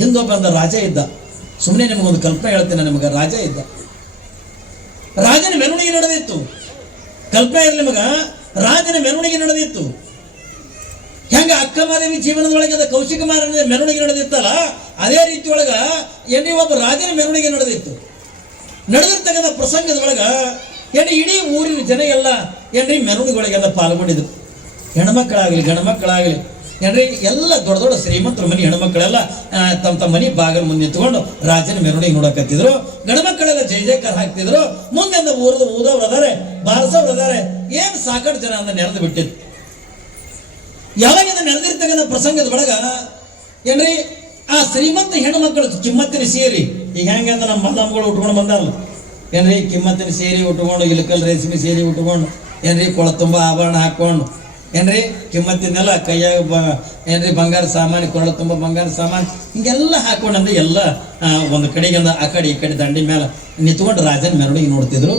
ಹಿಂದೊಬ್ಬ ಅಂದ ರಾಜ ಇದ್ದ. ಸುಮ್ಮನೆ ನಿಮಗೊಂದು ಕಲ್ಪನೆ ಹೇಳ್ತೇನೆ, ನಿಮಗೆ ರಾಜ ಇದ್ದ. ರಾಜನ ಮೆರವಣಿಗೆ ನಡೆದಿತ್ತು. ಕಲ್ಪನೆ ಇರಲಿ ನಿಮಗ, ರಾಜನ ಮೆರವಣಿಗೆ ನಡೆದಿತ್ತು. ಹೆಂಗ ಅಕ್ಕಮಾದೇವಿ ಜೀವನದೊಳಗೆ ಅದ ಕೌಶಿಕ ಮಾರನ ಮೆರವಣಿಗೆ ನಡೆದಿತ್ತಲ್ಲ, ಅದೇ ರೀತಿ ಒಳಗ ಎಣ್ಣೆ ಒಬ್ಬ ರಾಜನ ಮೆರವಣಿಗೆ ನಡೆದಿತ್ತು. ನಡೆದಿರ್ತಕ್ಕಂಥ ಪ್ರಸಂಗದ ಒಳಗ ಎಣ್ಣೆ ಇಡೀ ಊರಿನ ಜನ ಎಲ್ಲ ಎಣ್ಣೆ ಮೆರವಣಿಗೆ ಒಳಗೆಲ್ಲ ಪಾಲ್ಗೊಂಡಿದ್ರು. ಹೆಣ್ಮಕ್ಕಳಾಗಲಿ ಗಂಡ್ಮಕ್ಳಾಗಲಿ ಏನ್ರಿ, ಎಲ್ಲ ದೊಡ್ಡ ದೊಡ್ಡ ಶ್ರೀಮಂತರ ಮನೆ ಹೆಣ್ಮಕ್ಳೆಲ್ಲ ತಮ್ಮ ತಮ್ಮ ಮನೆ ಬಾಗಿಲು ಮುಂದೆ ನಿಂತ್ಕೊಂಡು ರಾಜನ ಮೆರವಣಿಗೆ ನೋಡಕತ್ತಿದ್ರು. ಗಣಮಕ್ಕಳೆಲ್ಲ ಜಯ ಜಯಕಾರ ಹಾಕ್ತಿದ್ರು. ಮುಂದೆ ಊರದ ಊದವ್ರು ಅದಾರೆ, ಬಾರಸವ್ರು ಅದಾರೆ. ಏನು ಸಾಕಷ್ಟು ಜನ ಅಂದ ನೆರೆದು ಬಿಟ್ಟಿತ್ತು ಯಾವಾಗಿಂದ ನೆನೆದಿರ್ತಕ್ಕಂಥ ಪ್ರಸಂಗದ ಒಳಗ, ಏನ್ರಿ, ಆ ಶ್ರೀಮಂತ ಹೆಣ್ಮಕ್ಳು ಕಿಮ್ಮತ್ತಿನ ಸೇರಿ, ಈಗ ಹೆಂಗೆ ಅಂದ್ರೆ ನಮ್ಮ ಮಲ್ಲಮ್ಮಗಳು ಉಟ್ಕೊಂಡು ಬಂದಾರಲ್ಲ. ಏನ್ರಿ, ಕಿಮ್ಮತ್ತಿನ ಸೇರಿ ಉಟ್ಕೊಂಡು, ಇಲಕಲ್ ರೇಷ್ಮೆ ಸೇರಿ ಉಟ್ಕೊಂಡು, ಏನ್ರಿ, ಕೊಳ ತುಂಬ ಆಭರಣ ಹಾಕೊಂಡು ಏನ್ರಿ? ಕಿಮ್ಮತ್ತಿನೆಲ್ಲ ಕೈಯಾಗ ಬ, ಏನ್ರಿ, ಬಂಗಾರ ಸಾಮಾನು, ಕೊರಳ ತುಂಬ ಬಂಗಾರ ಸಾಮಾನು, ಹಿಂಗೆಲ್ಲ ಹಾಕೊಂಡಂದ್ರೆ ಎಲ್ಲ ಒಂದು ಕಡೆಗಿಂದ ಆ ಕಡೆ ಈ ಕಡೆ ದಂಡಿ ಮೇಲೆ ನಿಂತ್ಕೊಂಡು ರಾಜನ ಮೆರವಣಿಗೆ ನೋಡ್ತಿದ್ರು.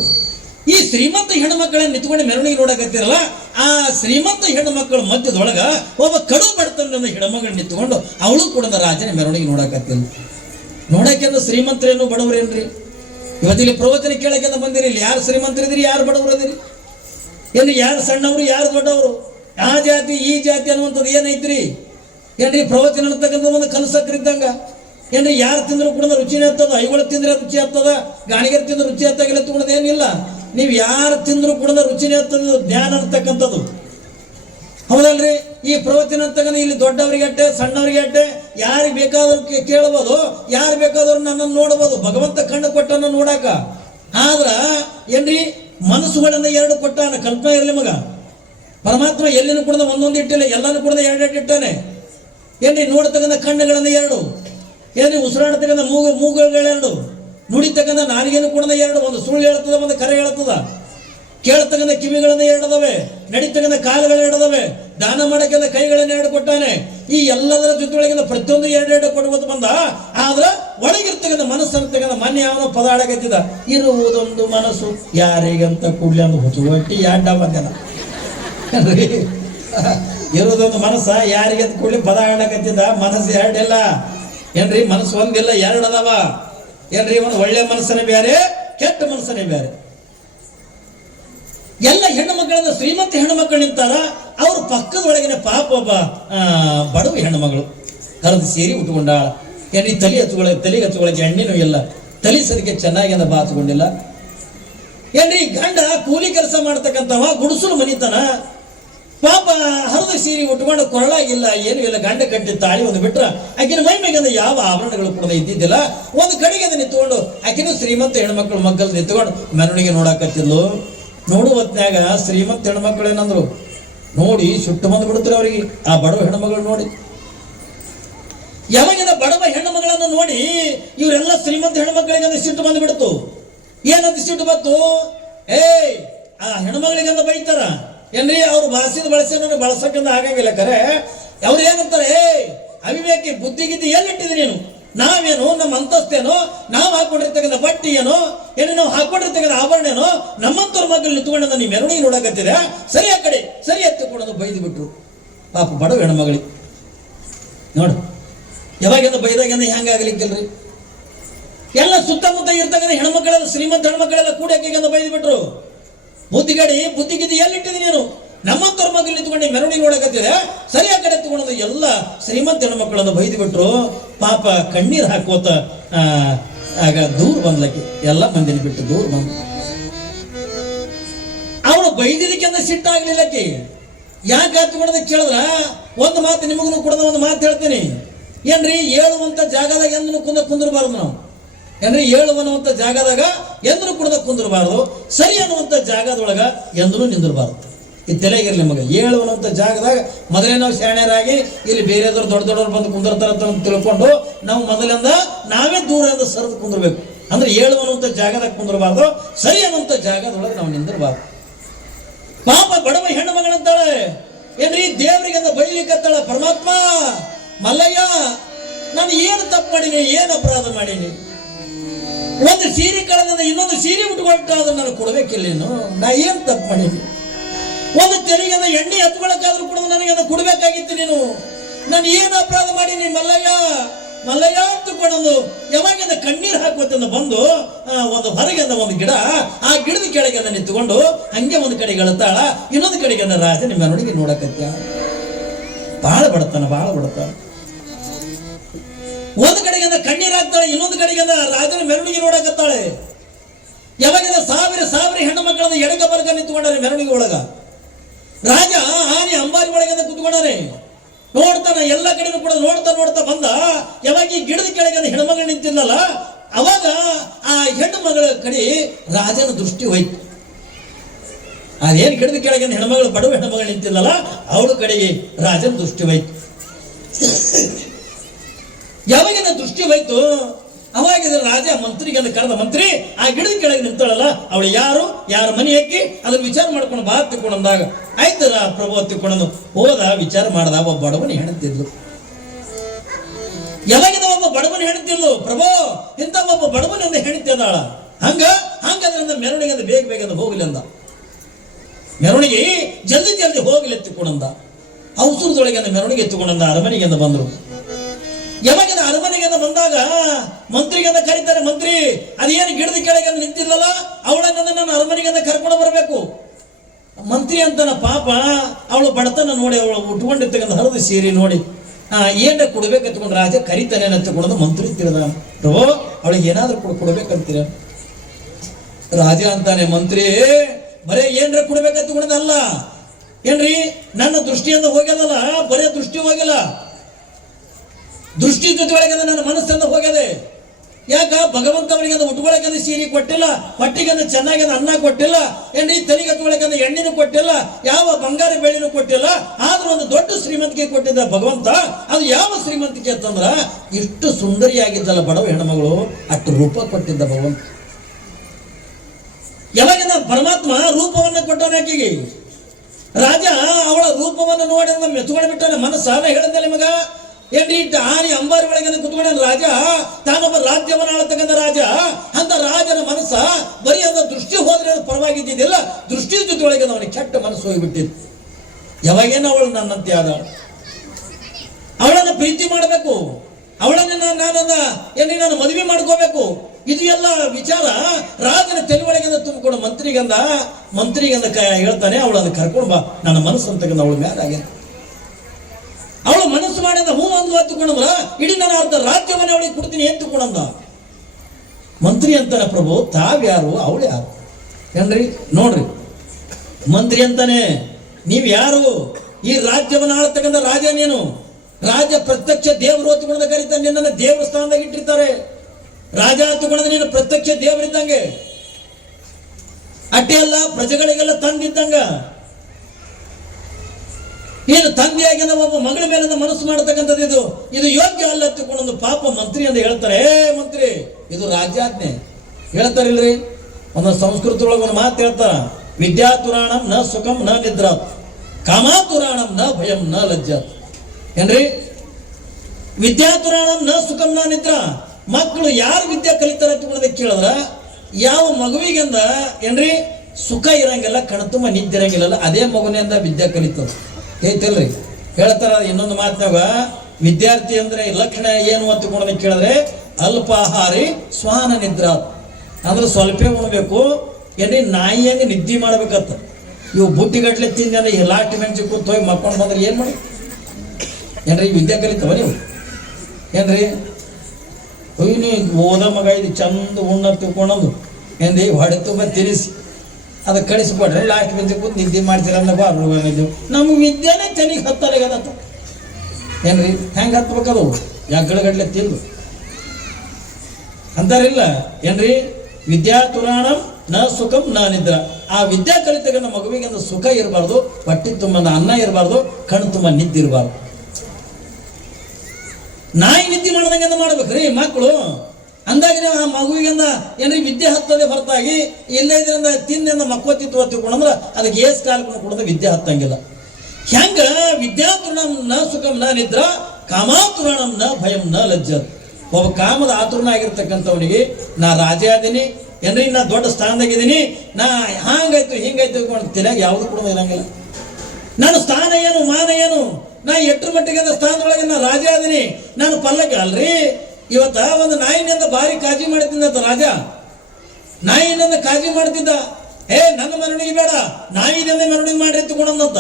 ಈ ಶ್ರೀಮಂತ ಹೆಣ್ಮಕ್ಳನ್ನ ನಿಂತ್ಕೊಂಡು ಮೆರವಣಿಗೆ ನೋಡಕತ್ತಿರಲ್ಲ, ಆ ಶ್ರೀಮಂತ ಹೆಣ್ಮಕ್ಳ ಮಧ್ಯದೊಳಗ ಒಬ್ಬ ಕಡು ಬಡತನದ ಹೆಣ್ಮಗಳು ನಿಂತ್ಕೊಂಡು ಅವಳು ಕೂಡ ರಾಜನ ಮೆರವಣಿಗೆ ನೋಡಕತ್ತಿಲ್ಲ ನೋಡಕ್ಕೆಂದ ಶ್ರೀಮಂತರೇನು ಬಡವರೇನ್ರಿ ಇವತ್ತಿಲ್ಲಿ ಪ್ರವಚನ ಕೇಳಕ್ಕೆಂದ ಬಂದಿರಿ, ಇಲ್ಲಿ ಯಾರು ಶ್ರೀಮಂತರಿದ್ರಿ, ಯಾರು ಬಡವರು ಏನು ಯಾರು ಸಣ್ಣವರು, ಯಾರು ದೊಡ್ಡವರು? ಆ ಜಾತಿ, ಈ ಜಾತಿ ಅನ್ನುವಂಥದ್ದು ಏನೈತ್ರಿ? ಏನ್ರಿ ಪ್ರವಚನ ಅಂತಕ್ಕಂಥ ಒಂದು ಕನಸಕ್ರಿದ್ದಂಗ ಏನ್ರಿ ಯಾರು ತಿಂದ್ರು ಕೂಡ ರುಚಿನೇ ಹತ್ತದ ಐಗಳು ತಿಂದ್ರೆ ರುಚಿ ಹತ್ತದ ಗಾಣಿಗರು ತಿಂದ್ರೆ ರುಚಿ ಹತ್ತಾಗಿಲ್ಲ ತಗೊಳ್ಳೋದು ಏನಿಲ್ಲ. ನೀವು ಯಾರು ತಿಂದ್ರು ಕೂಡ ರುಚಿನೇ ಹತ್ತದ ಜ್ಞಾನ ಅಂತಕ್ಕಂಥದ್ದು ಹೌದಲ್ರಿ? ಈ ಪ್ರವಚನ ಅಂತಕ್ಕಂಥ ಇಲ್ಲಿ ದೊಡ್ಡವರಿಗೆ ಅಟ್ಟೆ ಸಣ್ಣವರಿಗೆ ಅಟ್ಟೆ ಯಾರಿಗೆ ಬೇಕಾದ್ರೂ ಕೇಳಬಹುದು ಯಾರು ಬೇಕಾದ್ರೂ ನನ್ನನ್ನು ನೋಡ್ಬೋದು. ಭಗವಂತ ಕಣ್ಣು ಕೊಟ್ಟನ್ನ ನೋಡಾಕ. ಆದ್ರ ಏನ್ರಿ? ಮನಸ್ಸುಗಳನ್ನ ಎರಡು ಕೊಟ್ಟಾನ, ಕಲ್ಪನೆ ಇರಲಿ ಮಗ. ಪರಮಾತ್ಮ ಎಲ್ಲಿನೂ ಕೂಡ ಒಂದೊಂದು ಇಟ್ಟಿಲ್ಲ, ಎಲ್ಲನೂ ಕೂಡ ಎರಡೆರಡು ಇಟ್ಟಾನೆ. ಎಲ್ಲಿ ನೋಡ್ತಕ್ಕಂಥ ಕಣ್ಣುಗಳನ್ನ ಎರಡು. ಎಲ್ಲಿ ಉಸಿರಾಡ್ತಕ್ಕಂಥ ಮೂಗು ಮೂಗುಗಳೆರಡು ನುಡಿತಕ್ಕಂಥ ನಾಲಿಗೆನು ಕೂಡ ಎರಡು, ಒಂದು ಸುಳ್ಳು ಹೇಳ್ತದ, ಒಂದು ಕರೆ ಹೇಳ್ತದ. ಕೇಳ್ತಕ್ಕಂಥ ಕಿವಿಗಳನ್ನ ಎರಡದವೆ ನಡೀತಕ್ಕಂಥ ಕಾಲುಗಳು ಎರಡದವೆ, ದಾನ ಮಾಡಕ್ಕಂಥ ಕೈಗಳನ್ನ ಎರಡು ಕೊಟ್ಟಾನೆ. ಈ ಎಲ್ಲದರ ಜೊತೆಯೊಳಗಿನ ಪ್ರತಿಯೊಂದು ಎರಡೆರಡು ಕೊಡುವುದು ಬಂದ, ಆದ್ರೆ ಒಳಗಿರ್ತಕ್ಕಂಥ ಮನಸ್ಸು ಅಂತಕ್ಕಂಥ ಯಾವ ಅವನು ಪದ ಆಡಕತ್ತಿದ ಇರುವುದೊಂದು ಮನಸ್ಸು, ಯಾರಿಗಂತ ಕೂಡ್ಲಿ ಅಂದು ಹೊಚ್ಚುವಟ್ಟಿ ಯಾಡ್ಡ ಬಂದನ. ಏನ್ರಿ? ಇರೋದೊಂದು ಮನಸ್ಸ ಯಾರಿಗೆ ಕೂಡಲಿ ಪದ ಆಡಕತ್ತಿದ್ದ ಮನಸ್ಸು ಎರಡಿಲ್ಲ. ಏನ್ರಿ, ಮನಸ್ಸು ಒಂದಿಲ್ಲ, ಎರಡು ಅದಾವ. ಏನ್ರಿ ಒಂದು ಒಳ್ಳೆ ಮನಸ್ಸನೇ ಬೇರೆ ಕೆಟ್ಟ ಮನಸ್ಸನೇ ಬೇರೆ ಎಲ್ಲ ಹೆಣ್ಣು ಮಕ್ಕಳಿಂದ ಶ್ರೀಮಂತ ಹೆಣ್ಣು ಮಕ್ಕಳು ನಿಂತಾರ. ಅವ್ರ ಪಕ್ಕದೊಳಗಿನ ಪಾಪ ಒಬ್ಬ ಬಡವ ಹೆಣ್ಣು ಮಗಳು ಕರೆದು ಸೇರಿ ಉಟ್ಕೊಂಡಾಳ. ಏನ್ರಿ, ತಲೆ ಹಚ್ಕೊಳ ತಲೆ ಹಚ್ಕೊಳಕ್ಕೆ ಹೆಣ್ಣಿನೂ ಇಲ್ಲ. ತಲೆ ಸರಿಗೆ ಚೆನ್ನಾಗಿ ಅಂದ ಬಾತ್ಕೊಂಡಿಲ್ಲ ಏನ್ರಿ, ಗಂಡ ಕೂಲಿ ಕೆಲಸ ಮಾಡ್ತಕ್ಕಂಥವ ಗುಡಿಸಲು ಮನಿತನ. ಪಾಪ ಹರಿದ ಸೀರೆ ಉಟ್ಕೊಂಡು ಕೊರಳಾಗಿಲ್ಲ, ಏನು ಇಲ್ಲ, ಗಂಡ ಕಟ್ಟಿ ತಾಳಿ ಒಂದು ಬಿಟ್ರ ಆಕಿನ ಮೈ ಮೇಗಂದ ಯಾವ ಆಭರಣಗಳು ಕೂಡ ಇದ್ದಿದ್ದಿಲ್ಲ. ಒಂದು ಕಡೆಗೆ ಅದನ್ನ ನಿಂತ್ಕೊಂಡು ಆಕಿನೂ ಶ್ರೀಮಂತ ಹೆಣ್ಮಕ್ಳು ಮಗ್ಗಲ್ ನಿಂತ್ಕೊಂಡು ಮೆರವಣಿಗೆ ನೋಡಾಕತ್ತಿದ್ಲು. ನೋಡು ಹೊತ್ನ್ಯಾಗ ಶ್ರೀಮಂತ ಹೆಣ್ಮಕ್ಳು ಏನಂದ್ರು ನೋಡಿ ಸುಟ್ಟು ಬಂದು ಬಿಡುತ್ತಾರೆ ಅವರಿಗೆ ಆ ಬಡವ ಹೆಣ್ಮಗಳು ನೋಡಿ. ಯಾವಾಗಿನ ಬಡವ ಹೆಣ್ಮಗಳನ್ನು ನೋಡಿ ಇವರೆಲ್ಲ ಶ್ರೀಮಂತ ಹೆಣ್ಮಕ್ಳಿಗೆ ಅಂದ್ರೆ ಸಿಟ್ಟು ಬಂದು ಬಿಡ್ತು. ಏನಂತ ಸಿಟ್ಟು ಬಂತು? ಏಯ್, ಆ ಹೆಣ್ಮಗಳಿಗಂದ ಬೈತಾರ? ಏನ್ರಿ ಅವ್ರು ಬಳಸಿದ ಬಳಸಿ ನಾನು ಬಳಸಕ್ಕಂದ ಆಗಂಗಿಲ್ಲ ಕರೆ? ಅವ್ರು ಏನಂತಾರೆ ಏ ಅವಿವೇಕಿ ಬುದ್ಧಿಗಿದ್ದಿ ಎಲ್ಲಿಟ್ಟಿದೆ ನೀನು? ನಾವೇನು, ನಮ್ಮ ಅಂತಸ್ತೇನೋ? ನಾವು ಹಾಕೊಂಡಿರ್ತಕ್ಕಂಥ ಬಟ್ಟೆ ಏನೋ? ಏನು ನಾವು ಹಾಕೊಂಡಿರ್ತಕ್ಕಂಥ ಆಭರಣ ಏನೋ ನಮ್ಮಂತವ್ರ ಮಕ್ಕಳು ನಿಂತ್ಕೊಂಡ ನೀವು ಮೆರವಣಿಗೆ ನೋಡಕತ್ತಿದೆ ಸರಿ ಆ ಕಡೆ, ಸರಿ ಎತ್ತುಕೊಂಡು ಬೈದು ಬಿಟ್ರು ಪಾಪ ಬಡವ ಹೆಣ್ಮಗಳಿಗೆ ನೋಡು, ಯಾವಾಗಿಂದ ಬೈದಾಗಿಂದ ಹೆಂಗಾಗಲಿಕ್ಕಿಲ್ರಿ ಎಲ್ಲ ಸುತ್ತಮುತ್ತ ಇರ್ತಕ್ಕಂಥ ಹೆಣ್ಮಕ್ಳೆಲ್ಲ ಶ್ರೀಮಂತ ಹೆಣ್ಮಕ್ಳೆಲ್ಲ ಕೂಡ ಬೈದು ಬಿಟ್ರು ಬುದ್ಧಿಗಡಿ, ಬುದ್ಧಿಗಿದ್ದು ಎಲ್ಲಿಟ್ಟಿದೆ ನೀನು? ನಮ್ಮ ಧರ್ಮದಲ್ಲಿ ನಿಂತ್ಕೊಂಡು ಮೆರವಣಿಗೆ ನೋಡಕತ್ತಿದೆ. ಸರಿ ಆ ಕಡೆ ತಗೊಂಡು ಎಲ್ಲ ಶ್ರೀಮಂತ ಹೆಣ್ಮಕ್ಳನ್ನು ಬೈದು ಬಿಟ್ರು ಪಾಪ ಕಣ್ಣೀರು ಹಾಕೋತ ಆಗ ದೂರ ಬಂದ್ಲಕ್ಕೆ. ಎಲ್ಲ ಮಂದಿನ ಬಿಟ್ಟು ದೂರ ಬಂದ್. ಅವನು ಬೈದಿದ್ದಕ್ಕೆಂದ ಸಿಟ್ಟಾಗ್ಲಿಲ್ಲಕ್ಕೆ ಯಾಕೆ ಹತ್ಕೊಂಡದ ಕೇಳಿದ್ರ, ಒಂದು ಮಾತು ನಿಮಗೂ ಕೂಡ ಒಂದು ಮಾತು ಹೇಳ್ತೀನಿ. ಏನ್ರಿ ಹೇಳುವಂತ ಜಾಗದಾಗ ಎಂದನು ಕುಂದ ಕುಂದಿರಬಾರ್ದು ನಾವು. ಏನ್ರಿ ಏಳುವನ್ನುವಂತ ಜಾಗದಾಗ ಎಂದರೂ ಕುಡ್ದ ಕುಂದಿರಬಾರ್ದು, ಸರಿ ಅನ್ನುವಂಥ ಜಾಗದೊಳಗ ಎಂದ್ರೂ ನಿಂದಿರಬಾರ್ದು. ಇದು ಇರಲಿ ನಿಮಗೆ ಏಳು ಅನ್ನುವಂಥ ಜಾಗದಾಗ ಮೊದಲೇ ನಾವು ಶಾಣ್ಯರಾಗಿ ಇಲ್ಲಿ ಬೇರೆದವ್ರು ದೊಡ್ಡ ದೊಡ್ಡವ್ರು ಬಂದು ಕುಂದಿರ್ತಾರ ತಿಳ್ಕೊಂಡು ನಾವು ಮೊದಲಿಂದ ನಾವೇ ದೂರದಿಂದ ಸರಿದು ಕುಂದಿರ್ಬೇಕು. ಅಂದ್ರೆ ಏಳು ಅನ್ನುವಂಥ ಜಾಗದಾಗ ಕುಂದಿರಬಾರ್ದು, ಸರಿ ಅನ್ನುವಂಥ ಜಾಗದೊಳಗೆ ನಾವು ನಿಂದಿರಬಾರ್ದು. ಪಾಪ ಬಡವ ಹೆಣ್ಣು ಮಗಳಂತಾಳೆ ಏನ್ರಿ, ದೇವರಿಗೆ ಅಂತ ಬೈಲಿಕ್ಕತ್ತಾಳ ಪರಮಾತ್ಮ, ಮಲ್ಲಯ್ಯ, ನಾನು ಏನು ತಪ್ಪು ಮಾಡೀನಿ ಏನು ಅಪರಾಧ ಮಾಡೀನಿ ಒಂದು ಸೀರೆ ಕಳೆದ ಇನ್ನೊಂದು ಸೀರೆ ಉಟ್ಕೊಳ್ತಾ ಅದನ್ನ ನಾನು. ಕೊಡ್ಬೇಕಿಲ್ಲೇನು ನಾ ಏನು ತಪ್ಪು ಮಾಡಿದ್ವಿ ಒಂದು ತೆರಿಗೆ ಎಣ್ಣೆ ಹತ್ಕೊಳಕ್ಕಾದ್ರೂ ಕೂಡ ನನಗೆ ಅದನ್ನ ಕೊಡ್ಬೇಕಾಗಿತ್ತು ನೀನು. ನಾನು ಏನು ಅಪರಾಧ ಮಾಡಿ ಮಾಡೀನಿ ಮಲ್ಲಯ್ಯ ಮಲ್ಲಯ್ಯ ಅಂತಕೊಂಡು ಯಾವಾಗಿಂದ ಕಣ್ಣೀರು ಹಾಕುವತ್ತಿಂದ ಬಂದು ಒಂದು ಹೊರಗೆ ಒಂದು ಗಿಡ, ಆ ಗಿಡದ ಕೆಳಗೆ ನಿಂತುಕೊಂಡು ಹಂಗೆ ಒಂದು ಕಡೆಗೆ ಅಳ್ತಾಳ, ಇನ್ನೊಂದು ಕಡೆಗೆ ರಾಜ ನಿಮ್ಮ ನೋಡಕತ್ಯ. ಬಹಳ ಬಡತನ ಬಹಳ ಬಡತನ. ಒಂದು ಕಡೆಗೆ ಕಣ್ಣೀರ್ ಹಾಕ್ತಾಳೆ, ಇನ್ನೊಂದು ಕಡೆಗೆ ರಾಜನ ಮೆರವಣಿಗೆ ನೋಡಕತ್ತಾಳೆ. ಯಾವಾಗಿಂದ ಸಾವಿರ ಸಾವಿರ ಹೆಣ್ಣು ಮಕ್ಕಳನ್ನ ಎಡಕ ಬಲಗ ನಿಂತ್ಕೊಂಡಾರೆ ಮೆರವಣಿಗೆ ಒಳಗ. ರಾಜ ಆನೆ ಅಂಬಾರಿ ಒಳಗಿಂದ ಕುತ್ಕೊಂಡಾನೆ. ನೋಡ್ತಾನ, ಎಲ್ಲ ಕಡೆನೂ ಕೂಡ ನೋಡ್ತಾ ನೋಡ್ತಾ ಬಂದ. ಯಾವಾಗ ಈ ಗಿಡದ ಕೆಳಗೆ ಹೆಣ್ಮಗಳು ನಿಂತಿರ್ಲಲ್ಲ ಅವಾಗ ಆ ಹೆಣ್ಣು ಮಗಳ ಕಡೆ ರಾಜನ ದೃಷ್ಟಿ ಹೋಯ್ತು. ಅದೇನು ಗಿಡದ ಕೆಳಗೆ ಹೆಣ್ಮಗಳು ಬಡವ ಹೆಣ್ಮಗಳು ನಿಂತಿಲ್ಲಲ್ಲ ಅವಳ ಕಡೆಗೆ ರಾಜನ ದೃಷ್ಟಿ ಹೋಯ್ತು. ಯಾವಾಗಿನ ದೃಷ್ಟಿ ಹೋಯ್ತು? ಅವಾಗ ರಾಜ ಮಂತ್ರಿಗೆ ಅಂತ ಕರೆದ ಮಂತ್ರಿ, ಆ ಗಿಡದ ಕೆಳಗೆ ನಿಂತಾಳಲ್ಲ, ಅವಳು ಯಾರು? ಯಾರ ಮನೆ ಹಾಕಿ ಅದನ್ನ ವಿಚಾರ ಮಾಡ್ಕೊಂಡು ಬಾ ತಿಳ್ಕೊಂಡಂದಾಗ ರಾ ಪ್ರಭು ತಿಳ್ಕೊಂಡು ಹೋದ ವಿಚಾರ ಮಾಡ್ದ ಒಬ್ಬ ಬಡವನ ಹೆಣತಿದ್ಲು ಯಾವಾಗಿನ ಒಬ್ಬ ಬಡವನ ಹೆಣತಿದ್ಲು ಪ್ರಭು, ಇಂಥ ಒಬ್ಬ ಬಡವನ ಅಂತ ಹೆಣಿತಿದ್ದಾಳ ಹಂಗ? ಹಂಗದ್ರಿಂದ ಮೆರವಣಿಗೆ ಅಂದ್ರೆ ಬೇಗ ಬೇಗ ಹೋಗ್ಲಿ ಅಂದ. ಮೆರವಣಿಗೆ ಜಲ್ದಿ ಜಲ್ದಿ ಹೋಗ್ಲಿ ಎತ್ತಿಕೊಂಡಂದ ಔಸರದೊಳಗೆ ಮೆರವಣಿಗೆ ಎತ್ತಿಕೊಂಡಂದ ಅರಮನೆಗೆ ಬಂದ್ರು. ಯಾವಾಗಿನ ಅರಮನೆಗೆ ಅಂತ ಬಂದಾಗ ಮಂತ್ರಿಗೆ ಅಂತ ಕರೀತಾರೆ, ಮಂತ್ರಿ, ಅದೇನು ಗಿಡದ ಕೆಳಗೆ ಅಂತ ನಿಂತಿಲ್ಲಲ್ಲ ಅವಳನ್ನ ನಾನು ಅರಮನೆಗೆ ಅಂತ ಕರ್ಕೊಂಡು ಬರಬೇಕು. ಮಂತ್ರಿ ಅಂತನ ಪಾಪ, ಅವಳು ಬಡತನ ನೋಡಿ, ಅವಳು ಉಟ್ಕೊಂಡಿರ್ತಕ್ಕಂಥ ಹರಿದು ಸೀರೆ ನೋಡಿ, ಆ, ಏನ್ರ ಕೊಡ್ಬೇಕು ಎತ್ಕೊಂಡು ರಾಜ ಕರಿತಾನೆ ಎತ್ಕೊಂಡು ಮಂತ್ರಿ ತಿಳಿದ ಪ್ರಭೋ, ಅವಳಿಗೆ ಏನಾದ್ರೂ ಕೊಡ್, ಕೊಡ್ಬೇಕಂತೀರ? ರಾಜ ಅಂತಾನೆ, ಮಂತ್ರಿ, ಬರೇ ಏನ್ರ ಕೊಡ್ಬೇಕಂತಕೊಂಡದಲ್ಲ ಏನ್ರಿ, ನನ್ನ ದೃಷ್ಟಿಯಿಂದ ಹೋಗ್ಯದಲ್ಲ, ಬರೇ ದೃಷ್ಟಿ ಹೋಗಿಲ್ಲ ದೃಷ್ಟಿ ಜೊತೆಗೆ ನನ್ನ ಮನಸ್ಸನ್ನು ಹೋಗಿದೆ. ಯಾಕ? ಭಗವಂತ ಅವನಿಗೆ ಅದು ಉಟ್ಕೊಳಕಂದ ಸೀರೆ ಕೊಟ್ಟಿಲ್ಲ ಹೊಟ್ಟಿಗೆ ಚೆನ್ನಾಗಿ ಅನ್ನ ಕೊಟ್ಟಿಲ್ಲ, ಎಣ್ಣೆ ತಲೆಗೆ ತೊಗೊಳಕಂದ ಎಣ್ಣೆನೂ ಕೊಟ್ಟಿಲ್ಲ, ಯಾವ ಬಂಗಾರ ಬೆಳ್ಳಿನ ಕೊಟ್ಟಿಲ್ಲ, ಆದ್ರೂ ಒಂದು ದೊಡ್ಡ ಶ್ರೀಮಂತಿಕೆ ಕೊಟ್ಟಿದ್ದ ಭಗವಂತ, ಅದು ಯಾವ ಶ್ರೀಮಂತಿಕೆ ಅಂತಂದ್ರ, ಇಷ್ಟು ಸುಂದರಿಯಾಗಿದ್ದಲ್ಲ ಬಡವ ಹೆಣ್ಮಗಳು, ಅಷ್ಟು ರೂಪ ಕೊಟ್ಟಿದ್ದ ಭಗವಂತ. ಯಾವಾಗಿನ ಪರಮಾತ್ಮ ರೂಪವನ್ನ ಕೊಟ್ಟವನ ಆಕೆಗೆ? ರಾಜ, ಅವಳ ರೂಪವನ್ನು ನೋಡಿ ಮೆತ್ಕೊಂಡು ಬಿಟ್ಟಾನೆ ಮನಸ್ಸಾನ ಹೇಳಿದ್ದೆ ನಿಮಗ ಏನ್ರಿ ಆನೆ ಅಂಬಾರಿ ಒಳಗೆ ಕುತ್ಕೊಂಡ ರಾಜ? ತಾನೊಬ್ಬ ರಾಜ್ಯವನ್ನು ಆಳತಕ್ಕಂಥ ರಾಜ? ಅಂತ ರಾಜನ ಮನಸ್ಸ ಬರೀ ಅಂತ ದೃಷ್ಟಿ ಹೋದ್ರೆ ಪರವಾಗಿದ್ದಿದ್ದಿಲ್ಲ. ದೃಷ್ಟಿ ಜೊತೆ ಒಳಗೆ ಅವನಿಗೆ ಕೆಟ್ಟ ಮನಸ್ಸು ಹೋಗಿಬಿಟ್ಟಿತ್ತು. ಯಾವಾಗೇನು ಅವಳು ನನ್ನಂತೆ ಆದ ಅವಳನ್ನು ಪ್ರೀತಿ ಮಾಡಬೇಕು. ಅವಳನ್ನ ನಾನು ನಾನನ್ನ ಎಲ್ಲಿ ನಾನು ಮದುವೆ ಮಾಡ್ಕೋಬೇಕು. ಇದು ಎಲ್ಲ ವಿಚಾರ ರಾಜನ ತಲೆ ತುಂಬಿಕೊಂಡು ಮಂತ್ರಿಗಂದ ಮಂತ್ರಿಗಂದ ಹೇಳ್ತಾನೆ, ಅವಳನ್ನು ಕರ್ಕೊಂಡು ಬಾ. ನನ್ನ ಮನಸ್ಸು ಅಂತಕ್ಕಂಥ ಅವಳ ಮೇಲೆ ಆಗ್ಯದ ಅವಳು ಮನಸ್ಸು ಮಾಡಿದ ಹೂ ಒಂದು ಹತ್ತುಕೊಂಡ್ರ ಇಡೀ ನಾನು ಅರ್ಧ ರಾಜ್ಯವನ್ನ ಅವಳಿಗೆ ಕೊಡ್ತೀನಿ ಎತ್ತುಕೊಂಡಂದ ಮಂತ್ರಿ ಅಂತಾನೆ ಪ್ರಭು ತಾವ್ಯಾರು ಅವಳು ಯಾರು? ಏನ್ರಿ? ನೋಡ್ರಿ. ಮಂತ್ರಿ ಅಂತಾನೆ, ನೀವು ಯಾರು? ಈ ರಾಜ್ಯವನ್ನ ಆಳ್ತಕ್ಕಂಥ ರಾಜ ನೀನು. ರಾಜ ಪ್ರತ್ಯಕ್ಷ ದೇವರು ಹೊತ್ತುಕೊಂಡ ಕರೀತಾನೆ ನಿನ್ನನ್ನು ದೇವರ ಸ್ಥಾನದಾಗ ಇಟ್ಟಿರ್ತಾರೆ. ರಾಜ ಹತ್ತುಕೊಂಡ ನೀನು ಪ್ರತ್ಯಕ್ಷ ದೇವರಿದ್ದಂಗೆ. ಅಟ್ಟೆ ಅಲ್ಲ ಪ್ರಜೆಗಳಿಗೆಲ್ಲ ತಂದಿದ್ದಂಗ. ಏನು ತಂದೆಯಾಗಿ ಒಬ್ಬ ಮಗಳ ಮೇಲೆ ಮನಸ್ಸು ಮಾಡತಕ್ಕಂಥದ್ದು ಇದು? ಇದು ಯೋಗ್ಯ ಅಲ್ಲ ತಿಳ್ಕೊಂಡು ಪಾಪ ಮಂತ್ರಿ ಅಂತ ಹೇಳ್ತಾರೆ. ಏ ಮಂತ್ರಿ, ಇದು ರಾಜ್ಯಾಜ್ಞೆ. ಹೇಳ್ತಾರಿಲ್ರಿ? ಒಂದು ಸಂಸ್ಕೃತದೊಳಗೆ ಒಂದು ಮಾತು ಹೇಳ್ತಾರ. ವಿದ್ಯಾತುರಾಣಂ ನ ಸುಖಂ ನ ನಿದ್ರಾತ್. ಕಾಮಾತುರಾಣಂ ನ ಭಯಂ ನ ಲಜ್ಜಾತ್. ಏನ್ರಿ? ವಿದ್ಯಾತುರಾಣಂ ನ ಸುಖಂ ನ ನಿದ್ರಾ. ಮಕ್ಕಳು ಯಾರು ವಿದ್ಯೆ ಕಲಿತಾರ ಅಂತ ಕೇಳಿದ್ರ? ಯಾವ ಮಗುವಿಗೆಂದ, ಏನ್ರಿ? ಸುಖ ಇರಂಗಿಲ್ಲ ಕಣ್ತುಂಬ ನಿದ್ದೆ ಇರಂಗಿಲ್ಲ ಅದೇ ಮಗುನಿಂದ ವಿದ್ಯೆ ಕಲಿತದ ಐತಿಲ್ರಿ? ಹೇಳ್ತಾರ ಇನ್ನೊಂದು ಮಾತಿನಾಗ, ವಿದ್ಯಾರ್ಥಿ ಅಂದ್ರೆ ಲಕ್ಷಣ ಏನು ಅಂತ ತಿಳ್ಕೊಳ್ಳೋದಕ್ಕೆ ಕೇಳಿದ್ರೆ, ಅಲ್ಪಾಹಾರಿ ಸ್ವಾನ ನಿದ್ರಾ ಅಂದ್ರೆ ಸ್ವಲ್ಪೇ ಉಣ್ಬೇಕು ಏನ್ರಿ ನಾಯಿ ಹೆಂಗೆ ನಿದ್ದೆ ಮಾಡ್ಬೇಕತ್ತ ಇವು ಬುಟ್ಟಿಗಟ್ಲೆ ತಿಂದ ಲಾಟಿ ಮೆಂಚಿ ಕೂತ್ ಹೋಗಿ ಮಕ್ಕೊಂಡು ಬಂದ್ರೆ ಏನು ಮಾಡಿ? ಏನ್ರಿ ವಿದ್ಯೆ ಕಲಿತವ ನೀವು? ಏನ್ರಿ? ಹೋಗಿ ನೀ ಓದ ಮಗ ಇದು ಚಂದ ಉಣ್ಣ ತಿಳ್ಕೊಂಡು ಎಂದಿ ಹೊಡೆ ತುಂಬ ತಿರ್ಸಿ ಅದು ಕಳಿಸ್ಕೊಡ್ರಿ ಲಾಸ್ಟ್ ಬೆಂಚ್ ಕೂತ್ ನಿದ್ದೆ ಮಾಡ್ತೀರ ಅನ್ನಪ್ಪ ಇದು ನಮ್ಗೆ ವಿದ್ಯೆನೇ ತಲೆಗೆ ಹತ್ತಲಾಗದತ್ತ ಏನ್ರಿ, ಹೆಂಗೆ ಹತ್ಬೇಕದು? ಯಾಕಳಗಡ್ಲೆ ತಿಂದು. ಅಂತಾರಿಲ್ಲ ಏನ್ರಿ, ವಿದ್ಯಾ ತುರಾಣಂ ನ ಸುಖಂ ನ ನಿದ್ರ. ಆ ವಿದ್ಯಾ ಕಲಿತಕ್ಕಂಥ ಮಗುವಿಗೆ ಒಂದು ಸುಖ ಇರಬಾರ್ದು, ಹೊಟ್ಟೆ ತುಂಬ ಅನ್ನ ಇರಬಾರ್ದು, ಕಣ್ಣು ತುಂಬ ನಿದ್ದಿರಬಾರ್ದು ನಾಯಿ ನಿದ್ದೆ ಮಾಡ್ದಂಗೆ ಮಾಡ್ಬೇಕ್ರಿ ಮಕ್ಕಳು. ಅಂದಾಗ ಆ ಮಗುವಿಗೆಂದ ಏನ್ರಿ ವಿದ್ಯೆ ಹತ್ತದೆ ಹೊರತಾಗಿ, ಇಲ್ಲೇ ಇದರಿಂದ ತಿಂದಿಂದ ಮಕ್ಕೋತಿತ್ತು ತಿಳ್ಕೊಂಡ್ರ ಅದಕ್ಕೆ ಏಸ್ ಕಾಲಕ್ಕೂ ಕೊಡದ ವಿದ್ಯೆ ಹತ್ತಂಗಿಲ್ಲ. ಹೆಂಗ? ವಿದ್ಯಾತೃಣಂನ ನ ಸುಖಂ ನ ನಿದ್ರ ಕಾಮಾತುರಣಂ ನ ಭಯಂ ನ ಲಜ್ಜತ್ ಒಬ್ಬ ಕಾಮದ ಆತುರನ ಆಗಿರ್ತಕ್ಕಂಥವನಿಗೆ, ನಾ ರಾಜ ಆದೀನಿ, ಏನ್ರಿ ನಾ ದೊಡ್ಡ ಸ್ಥಾನದಾಗಿದ್ದೀನಿ ನಾ ಹಾಂಗಾಯ್ತು ಹಿಂಗಾಯ್ತು ತಲೆಯಾಗ ಯಾವುದು ಕೂಡ ಇರಂಗಿಲ್ಲ. ನನ್ನ ಸ್ಥಾನ ಏನು, ಮಾನ ಏನು, ನಾ ಎಟ್ರ ಮಟ್ಟಿಗೆ ಸ್ಥಾನದೊಳಗೆ ನಾ ರಾಜ ಆದೀನಿ, ನಾನು ಪಲ್ಲಕ್ಕೆ ಅಲ್ರಿ? ಇವತ್ತ ಒಂದು ನಾಯಿನಿಂದ ಭಾರಿ ಕಾಜಿ ಮಾಡ್ತಿದ್ದ ರಾಜ. ನಾಯಿನಿಂದ ಕಾಜಿ ಮಾಡ್ತಿದ್ದ. ಏ, ನನ್ನ ಮೆರವಣಿಗೆ ಬೇಡ. ನಾಯಿನಿಂದ ಮೆರವಣಿಗೆ ಮಾಡಿ ಎತ್ತುಕೊಂಡಂತ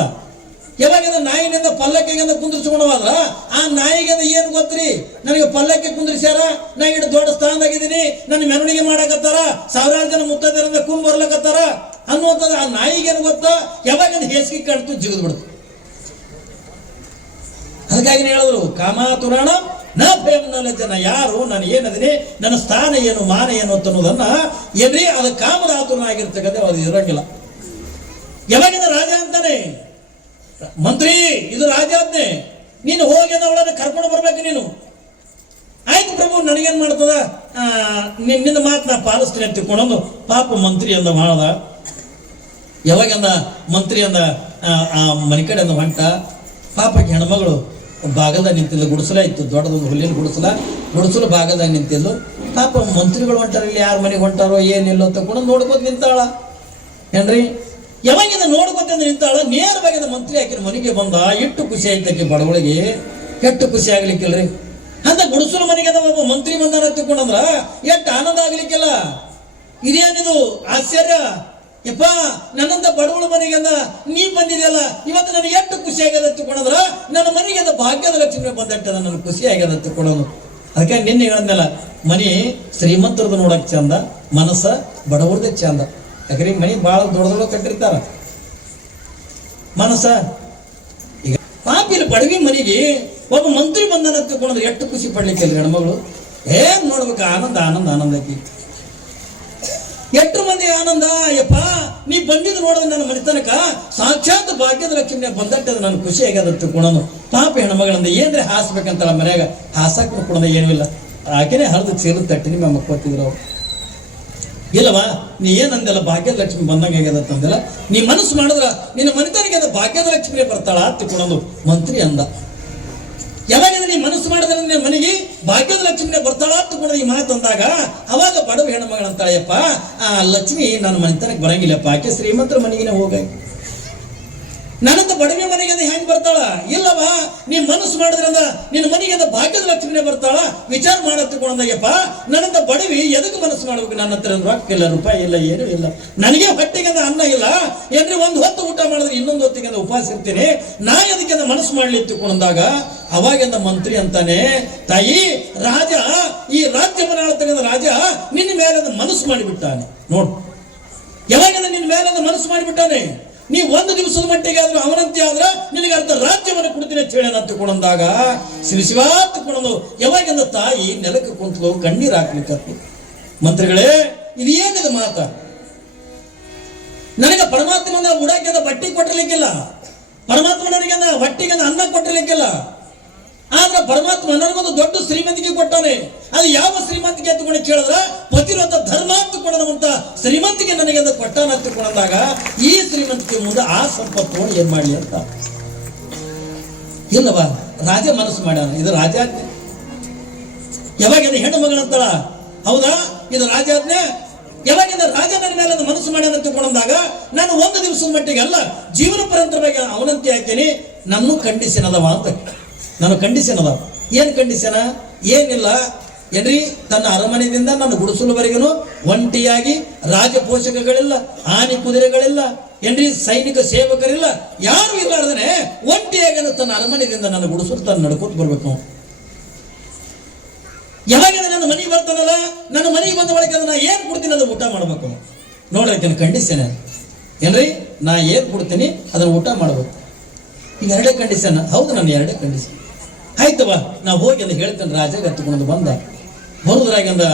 ಯಾವಾಗಿಂದ ನಾಯಿನಿಂದ ಪಲ್ಲಕ್ಕಿಗಿಂದ ಕುಂದ್ರಿಸ್ಕೊಂಡವಾದ್ರ ಆ ನಾಯಿಗಿಂದ ಏನು ಗೊತ್ತ್ರಿ? ನನಗೆ ಪಲ್ಲಕ್ಕಿ ಕುಂದ್ರಿಸ್ಯಾರ? ನಾ ಇಟ್ಟು ದೊಡ್ಡ ಸ್ಥಾನದಾಗಿದ್ದೀನಿ. ನನ್ನ ಮೆರವಣಿಗೆ ಮಾಡಕತ್ತಾರ? ಸಾವಿರಾರು ಜನ ಮುತ್ತೈದರಿಂದ ಕುಂಬ್ ಬರ್ಲಕತ್ತಾರ? ಅನ್ನುವಂಥದ್ದು ಆ ನಾಯಿಗೇನು ಗೊತ್ತಾ? ಯಾವಾಗಿಂದ ಹೇಸಿಗೆ ಕಡ್ತು ಜಿಗಿದ್ಬಿಡ್ತು. ಅದಕ್ಕಾಗಿ ಹೇಳಿದ್ರು, ಕಾಮಾತುರಾಣ ನ ನನ್ನ ಜನ ಯಾರು, ನಾನು ಏನದಿನಿ, ನನ್ನ ಸ್ಥಾನ ಏನು, ಮಾನ ಏನು ಅಂತ ಅನ್ನೋದನ್ನ ಏನ್ರಿ ಅದು ಕಾಮದಾತುನಾಗಿರ್ತಕ್ಕಂಥ ಅವ್ರು ಇರಂಗಿಲ್ಲ. ಯಾವಾಗಿಂದ ರಾಜ ಅಂತಾನೆ? ಮಂತ್ರಿ, ಇದು ರಾಜಾಜ್ಞೆ ನೀನು ಹೋಗಿ ಅವಳನ್ನು ಕರ್ಕೊಂಡು ಬರ್ಬೇಕು ನೀನು. ಆಯ್ತು ಪ್ರಭು, ನನಗೇನು ಮಾಡ್ತದ? ನಿನ್ನ ಮಾತು ನಾ ಪಾಲಿಸ್ತೀನಿ ಅಂತ ತಿಳ್ಕೊಂಡು ಪಾಪ ಮಂತ್ರಿ ಅಂದ ಮಾಡದ ಯಾವಾಗಂದ ಮಂತ್ರಿ ಅಂದ, ಆ ಮನೆ ಕಡೆ ಅಂದ ಹೊಂಟ. ಪಾಪಕ್ಕೆ ಹೆಣ್ಮಗಳು ಬಾಗಲ್ದಾಗ ನಿಂತಿಲ್ಲ ಗುಡಿಸಲ ಇತ್ತು ದೊಡ್ಡದೊಂದು ಹುಲ್ಲಿನ ಗುಡಿಸಲ, ಗುಡಿಸಲು ಬಾಗಲ್ದಾಗ ನಿಂತಿದ್ಲು ಪಾಪ ಮಂತ್ರಿಗಳು ಹೊಂಟಾರ, ಇಲ್ಲಿ ಯಾರ ಮನೆಗೆ ಹೊಂಟಾರೋ, ಏನಿಲ್ಲ ಅಂತ ಕೂಡ ನೋಡ್ಕೋತ ನಿಂತಾಳ. ಏನ್ರಿ? ಯಾವಾಗಿಂದ ನೋಡ್ಕೋತ ನಿಂತಾಳ? ನೇರವಾಗಿ ಮಂತ್ರಿ ಆಕಿನ ಮನೆಗೆ ಬಂದ, ಇಟ್ಟು ಖುಷಿ ಆಯ್ತಕ್ಕೆ ಬಡವಳಿಗೆ. ಎಷ್ಟು ಖುಷಿ ಆಗ್ಲಿಕ್ಕಿಲ್ರಿ. ಅಂತ ಗುಡಿಸಲು ಮನೆಗೆ ಅದ ಒಬ್ಬ ಮಂತ್ರಿ ಬಂದಾನ ತಿಳ್ಕೊಂಡಂದ್ರ ಎಷ್ಟು ಆನಂದ ಆಗ್ಲಿಕ್ಕಿಲ್ಲ. ಇದೇನಿದು ಆಶ್ಚರ್ಯ? ಯಪ್ಪ, ನನ್ನಂತ ಬಡವಳ ಮನೆಗೆ ಅಂದ ನೀ ಬಂದಿದೆಯಲ್ಲ, ಇವತ್ತು ನನಗೆ ಎಷ್ಟು ಖುಷಿ ಆಗ್ಯದ ತಿಳ್ಕೊಂಡ್ರ ನನ್ನ ಮನೆಗೆ ಅಂದ ಭಾಗ್ಯದ ಲಕ್ಷ್ಮಿ ಬಂದಟ್ಟದ ನನಗೆ ಖುಷಿ ಆಗ್ಯದ ತಿಳ್ಕೊಳ್ಳೋದು ಅದಕ್ಕೆ ನಿನ್ನೆ ಹೇಳಿದ್ನಲ್ಲ, ಮನಿ ಶ್ರೀಮಂತರದ್ದು ನೋಡಕ್ ಚಂದ, ಮನಸ್ಸ ಬಡವರದ ಚಂದ. ಯಾಕಂದ್ರೆ ಮನಿ ಭಾಳ ದೊಡ್ಡ ದೊಡ್ಡ ಕಟ್ಟಿರ್ತಾರ. ಮನಸ್ಸ? ಈಗ ಪಾಪಿಲ್ ಬಡವಿ ಮನೆಗೆ ಒಬ್ಬ ಮಂತ್ರಿ ಬಂದನ ತಿಳ್ಕೊಂಡ್ರೆ ಎಷ್ಟು ಖುಷಿ ಪಡ್ಲಿಕ್ಕೆ ಹೆಣ್ಮಗಳು ಏನ್ ನೋಡ್ಬೇಕು, ಆನಂದ ಆನಂದ ಆನಂದ ಆಕಿ. ಎಷ್ಟು ಮಂದಿ ಆನಂದ ಯಪ್ಪ ನೀ ಬಂದಿದ್ದು ನೋಡೋದು ನನ್ನ ಮನೆತನಕ ಸಾಕ್ಷಾತ್ ಭಾಗ್ಯದ ಲಕ್ಷ್ಮಿ ಬಂದಟ್ಟದ ನಾನು ಖುಷಿ ಆಗ್ಯದ ತಿಳ್ಕೊಳೋನು ಪಾಪ ಹೆಣ್ಮಗಳಂದ ಏನ್ರೆ ಹಾಸ್ಬೇಕಂತಲ್ಲ ಮನ್ಯಾಗ? ಹಾಸಕ್ ಕೊಡೋದ ಏನೂ ಇಲ್ಲ. ಆಕೆನೆ ಹರಿದು ಚೇರು ತಟ್ಟಿ ನಿಮ್ಮ ಮಕ್ಕೋತಿದ್ರು ಅವ್ರು. ಇಲ್ಲವಾ, ನೀ ಏನಂದಲ್ಲ ಭಾಗ್ಯದ ಲಕ್ಷ್ಮಿ ಬಂದಂಗೆ ಆಗ್ಯದ ಅಂತಂದಿಲ್ಲ ನೀ ಮನಸ್ಸು ಮಾಡಿದ್ರ ನಿನ್ನ ಮನೆತನಕ್ಕೆ ಅದು ಭಾಗ್ಯದ ಲಕ್ಷ್ಮಿ ಬರ್ತಾಳ ತಿಳ್ಕೊಳೋದು ಮಂತ್ರಿ ಅಂದ. ಯಾವಾಗಿಂದ ನೀ ಮನಸ್ಸು ಮಾಡಿದ್ರೆ ನಿನ್ನ ಮನೆಗೆ ಭಾಗ್ಯದ ಲಕ್ಷ್ಮಿನ ಬರ್ತಾಳ ಕೂಡ ಈ ಮಾತು ಅಂದಾಗ ಅವಾಗ ಬಡವ ಹೆಣ್ಣು ಮಗಳಂತಾಳೆಯಪ್ಪ ಆ ಲಕ್ಷ್ಮಿ ನನ್ನ ಮನೆತನಕ್ಕೆ ಬರಂಗಿಲ್ಲಪ್ಪ, ಆಕೆ ಶ್ರೀಮಂತರ ಮನೆಗಿನ ಹೋಗ ನನ್ನಂತ ಬಡವಿ ಮನೆಗೆ ಅದು ಹೆಂಗ್ ಬರ್ತಾಳ? ಇಲ್ಲವಾ ನೀನ್ ಮನಸ್ಸು ಮಾಡಿದ್ರಂದ ನಿನ್ನ ಮನೆಗೆ ಅದ ಭಾಗ್ಯದ ಲಕ್ಷ್ಮಿನೇ ಬರ್ತಾಳ. ವಿಚಾರ ಮಾಡ ತಿಳ್ಕೊಂಡಾಗಪ್ಪ ನನ್ನಂತ ಬಡವಿ ಎದಕ್ಕೆ ಮನಸ್ಸು ಮಾಡ್ಬೇಕು ನನ್ನ ಹತ್ರ ರೊಕ್ಕ ಇಲ್ಲ, ರೂಪಾಯಿ ಇಲ್ಲ, ಏನೂ ಇಲ್ಲ. ನನಗೆ ಹೊಟ್ಟೆಗೆ ಅನ್ನ ಇಲ್ಲ. ಏನ್ರಿ, ಒಂದು ಹೊತ್ತು ಊಟ ಮಾಡಿದ್ರೆ ಇನ್ನೊಂದು ಹೊತ್ತಿಗೆ ಉಪವಾಸ ಇರ್ತೀನಿ. ನಾ ಅದಕ್ಕೆ ಅದು ಮನಸ್ಸು ಮಾಡ್ಲಿ ತಿಳ್ಕೊಂಡಾಗ ಅವಾಗಿಂದ ಮಂತ್ರಿ ಅಂತಾನೆ, ತಾಯಿ, ರಾಜ, ಈ ರಾಜ್ಯವನ್ನ ಆಳ್ತಕ್ಕಂಥ ರಾಜ ನಿನ್ನ ಮೇಲೆ ಮನಸ್ಸು ಮಾಡಿಬಿಟ್ಟಾನೆ. ನೋಡು. ಯಾವಾಗ ನಿನ್ನ ಮೇಲೆ ಮನಸ್ಸು ಮಾಡಿಬಿಟ್ಟಾನೆ? ನೀವು ಒಂದು ದಿವಸದ ಮಟ್ಟಿಗೆ ಆದ್ರೂ ಅವನಂತೆ ಆದ್ರೆ ನಿನಗೆ ಅರ್ಧ ರಾಜ್ಯವನ್ನು ಕೊಡ್ತೀನಿ ಅಂತ ಹೇಳಿ ಅಂತ ಶ್ರೀ ಶಿವ ಕೊಡೋದು. ಯಾವಾಗಿಂದ ತಾಯಿ ನೆಲಕ್ಕೆ ಕುಂತಲು, ಕಣ್ಣೀರ್ ಹಾಕ್ಲಿಕ್ಕೆ ಮಂತ್ರಿಗಳೇ ಇದು ಏನಿದೆ ಮಾತ? ನನಗೆ ಪರಮಾತ್ಮನ ಉಡಾಕಿದ ಬಟ್ಟಿ ಕೊಟ್ಟಿರ್ಲಿಕ್ಕಿಲ್ಲ. ಪರಮಾತ್ಮ ನನಗೆ ಹೊಟ್ಟಿಗೆ ಅನ್ನ ಕೊಟ್ಟಿರ್ಲಿಕ್ಕಿಲ್ಲ. ಆದ್ರೆ ಪರಮಾತ್ಮ ನನಗೊಂದು ದೊಡ್ಡ ಶ್ರೀಮಂತಿಕೆ ಕೊಟ್ಟಾನೆ. ಅದು ಯಾವ ಶ್ರೀಮಂತಿಕೆ ಅಂತ ಕೂಡ ಕೇಳಿದ್ರ ಪತಿರೋಧ ಧರ್ಮ ಅಂತ ಕೊಡೋಣವಂತ ಶ್ರೀಮಂತಿಕೆ ನನಗೆ ಅದು ಕೊಟ್ಟಾನ ಅಂತ ಕೊಡಂದಾಗ, ಈ ಶ್ರೀಮಂತಿಕೆ ಮುಂದೆ ಆ ಸಂಪತ್ತು ಏನ್ ಮಾಡಿ ಅಂತ. ಇಲ್ಲವಾ? ರಾಜ ಮನಸ್ಸು ಮಾಡ್ಯಾನ. ಇದು ರಾಜಾಜ್ಞೆ. ಯಾವಾಗಿಂದ ಹೆಣ್ಣು ಮಗಳಂತಳ ಹೌದಾ? ಇದು ರಾಜಾಜ್ಞೆ. ಯಾವಾಗಿಂದ ರಾಜ ನನ್ನ ಮೇಲೆ ಮನಸ್ಸು ಮಾಡ್ಯಾನ ಅಂತ ತಿಳ್ಕೊಂಡಾಗ ನಾನು ಒಂದು ದಿವಸದ ಮಟ್ಟಿಗೆ ಅಲ್ಲ, ಜೀವನ ಪರಂತರವಾಗಿ ಅವನಂತೆ ಹಾಕ್ತೀನಿ ನನ್ನೂ ಖಂಡಿಸಿನದವ ಅಂತ. ನಾನು ಕಂಡೀಷನ್ ಏನು ಏನ್ ಕಂಡೀಷನ್ ಏನಿಲ್ಲ. ಏನ್ರಿ? ತನ್ನ ಅರಮನೆಯಿಂದ ನನ್ನ ಗುಡಿಸಲುವರೆಗೂ ಒಂಟಿಯಾಗಿ ರಾಜಪೋಷಕಗಳಿಲ್ಲ, ಆನೆ ಕುದುರೆಗಳಿಲ್ಲ. ಏನ್ರಿ? ಸೈನಿಕ ಸೇವಕರಿಲ್ಲ. ಯಾರು ಇಲ್ಲಾರ್ದನೆ ಒಂಟಿಯಾಗಿ ತನ್ನ ಅರಮನೆಯಿಂದ ನನ್ನ ಗುಡಿಸಲು ತಾನು ನಡ್ಕೊತ ಬರ್ಬೇಕು. ಯಾವಾಗ ನನ್ನ ಮನೆಗೆ ಬರ್ತಾನಲ್ಲ, ನನ್ನ ಮನೆಗೆ ಬಂದ ಬಳಿಕ ನಾ ಏನು ಕೊಡ್ತೀನಿ ಅದು ಊಟ ಮಾಡ್ಬೇಕು. ನೋಡ್ರಿ ಕಂಡೀಷನ್ ಏನ್ರಿ? ನಾ ಏನು ಕೊಡ್ತೀನಿ ಅದನ್ನ ಊಟ ಮಾಡ್ಬೇಕು. ಈಗ ಎರಡೇ ಕಂಡೀಷನ್ ಹೌದು ನಾನು ಎರಡೇ ಕಂಡೀಷನ್ ಆಯ್ತವ ನಾ ಹೋಗಿ ಅಂತ ಹೇಳ್ತೇನೆ, ರಾಜ ಎತ್ತುಕೊಂಡು ಬಂದ. ಬರುದ್ರಾಗಂದ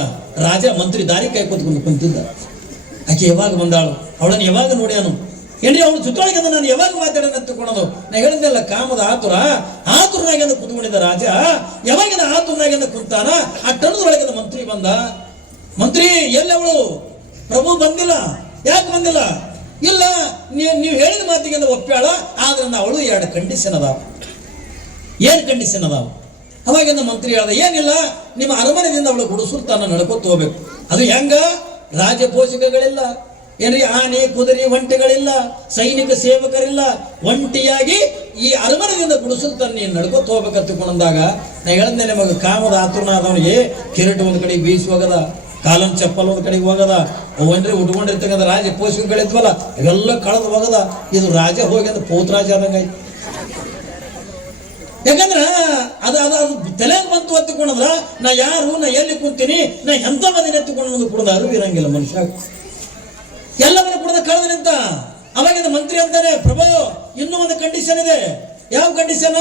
ರಾಜ ಮಂತ್ರಿ ದಾರಿ ಕೈ ಕೂತ್ಕೊಂಡು ಕುಂತಿದ್ದ. ಆಕೆ ಯಾವಾಗ ಬಂದಾಳು? ಅವಳನ್ನು ಯಾವಾಗ ನೋಡ್ಯಾನು? ಏನ್ರಿ ಅವಳು ಜೊತೆಗೆ ನಾನು ಯಾವಾಗ ಮಾತಾಡೋಣ ತಿಳ್ಕೊಳೋದು ನಾ ಹೇಳಿದ್ದೆಲ್ಲ ಕಾಮದ ಆತುರ ಆತುರನಾಗಿಂದ ಕುತ್ಕೊಂಡಿದ್ದ ರಾಜ ಯಾವಾಗಿಂದ ಆತುರನಾಗಿಂದ ಕುಂತಾನ? ಆ ಟಣದೊಳಗಿಂದ ಮಂತ್ರಿ ಬಂದ. ಮಂತ್ರಿ ಎಲ್ಲವಳು ಪ್ರಭು ಬಂದಿಲ್ಲ. ಯಾಕೆ ಬಂದಿಲ್ಲ? ಇಲ್ಲ ನೀವು ಹೇಳಿದ ಮಾತಿಗೆ ಒಪ್ಪ್ಯಾಳ ಆದ್ರಿಂದ ಅವಳು ಎರಡು ಕಂಡೀಷನ್ ಅದಾವ ಏನ್ ಕಂಡೀಷನ್ ಅದಾವ? ಅವಾಗಿಂದ ಮಂತ್ರಿ ಹೇಳ್ದ, ಏನಿಲ್ಲ, ನಿಮ್ಮ ಅರಮನೆದಿಂದ ಅವಳು ಗುಡಿಸುತ್ತಾನ ನಡ್ಕೋತ ಹೋಗ್ಬೇಕು. ಅದು ಹೆಂಗ? ರಾಜಪೋಷಕಗಳಿಲ್ಲ ಏನ್ರಿ ಆನೆ, ಕುದುರೆ, ಒಂಟೆಗಳಿಲ್ಲ, ಸೈನಿಕ ಸೇವಕರಿಲ್ಲ. ಒಂಟಿಯಾಗಿ ಈ ಅರಮನೆಯಿಂದ ಗುಡಿಸಲು ತನ್ನ ನೀನು ನಡ್ಕೊತ ಹೋಗ್ಬೇಕಂತ ಕೊಂಡಾಗ ನಾ ಹೇಳ್ದೆ ನಿಮಗೆ, ಕಾಮದ ಆತುರನ ಆದವನಿಗೆ ಕಿರೀಟ ಒಂದ್ ಕಡೆ ಬೀಸಿ ಹೋಗದ ಕಾಲನ್ ಚಪ್ಪಲ್ ಒಂದು ಕಡೆಗೆ ಹೋಗದ. ಅವನ್ರಿ ಉಟ್ಕೊಂಡಿರ್ತಕ್ಕಂಥ ರಾಜ ಪೋಷಕಗಳಿದ್ವಲ್ಲ, ಇವೆಲ್ಲ ಕಳೆದು ಹೋಗದ. ಇದು ರಾಜ ಹೋಗಿ ಅಂತ ಪೌತ್ರಾಜ ಆದಂಗಾಯ್ತು. ಯಾಕಂದ್ರ ಅದ ಅದ ಅದು ತಲೆಗೆ ಬಂತು ಹತ್ತಿಕೊಂಡ್ರ ನಾ ಯಾರು, ನಾ ಎಲ್ಲಿ ಕುಂತೀನಿ, ನಾ ಎಂತ ಮದಿನ ಎತ್ತುಕೊಂಡು ಕುಡ್ದ ಅರಿವು ಇರಂಗಿಲ್ಲ ಮನುಷ್ಯ. ಎಲ್ಲವನ್ನ ಕುಡ್ದ ಕಳೆದ ನಿಂತ ಅವಾಗಿಂದ ಮಂತ್ರಿ ಅಂತಾನೆ ಪ್ರಭು, ಇನ್ನೂ ಒಂದು ಕಂಡೀಷನ್ ಇದೆ. ಯಾವ ಕಂಡೀಷನ್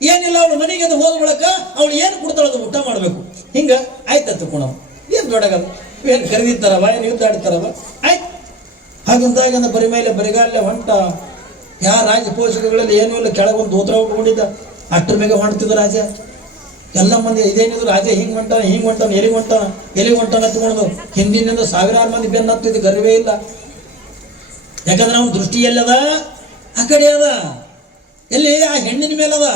ಏನಿಲ್ಲ, ಅವಳು ಮನೆಗೆ ಹೋದ ಬಳಕ ಅವಳು ಏನು ಕೊಡ್ತಾಳ ಊಟ ಮಾಡಬೇಕು. ಹಿಂಗ ಆಯ್ತು ಏನು ಏನ್ ದೊಡ್ಡಗದ ಏನ್ ಕರೆದಿತ್ತಾರವ ಏನು ಯುದ್ಧ ಆಡ್ತಾರವ. ಆಯ್ತು. ಹಾಗಂತ ಬರಿ ಮೇಲೆ ಬರಿಗಾಲೇ ಹೊಂಟ. ಯಾ ರಾಜ ಪೋಷಕಗಳಲ್ಲಿ ಏನೂ ಇಲ್ಲ ಒಂದು ದೋತ್ರ ಉಟ್ಕೊಂಡಿದ್ದ ಅಷ್ಟರ ಮೇಲೆ ಹೊಂಟ್ತಿದ್ದ ರಾಜ. ಎಲ್ಲ ಮಂದಿ ಇದೇನಿದ್ರು ರಾಜ, ಹಿಂಗೆ ಹೊಂಟಾನ ಹಿಂಗೆ ಹೊಂಟಾನ ಎಲ್ಲಿ ಹೊಂಟಾನ ಎಲ್ಲಿ ಹೊಂಟಾನ ತಗೊಂಡು ಹಿಂದಿನಿಂದ ಸಾವಿರಾರು ಮಂದಿ ಬೆನ್ನ ಹತ್ತಿದ್ದು ಗರ್ವೇ ಇಲ್ಲ. ಯಾಕಂದ್ರೆ ಅವನ ದೃಷ್ಟಿ ಎಲ್ಲದ? ಆ ಕಡೆ ಅದ. ಎಲ್ಲಿ? ಆ ಹೆಣ್ಣಿನ ಮೇಲದ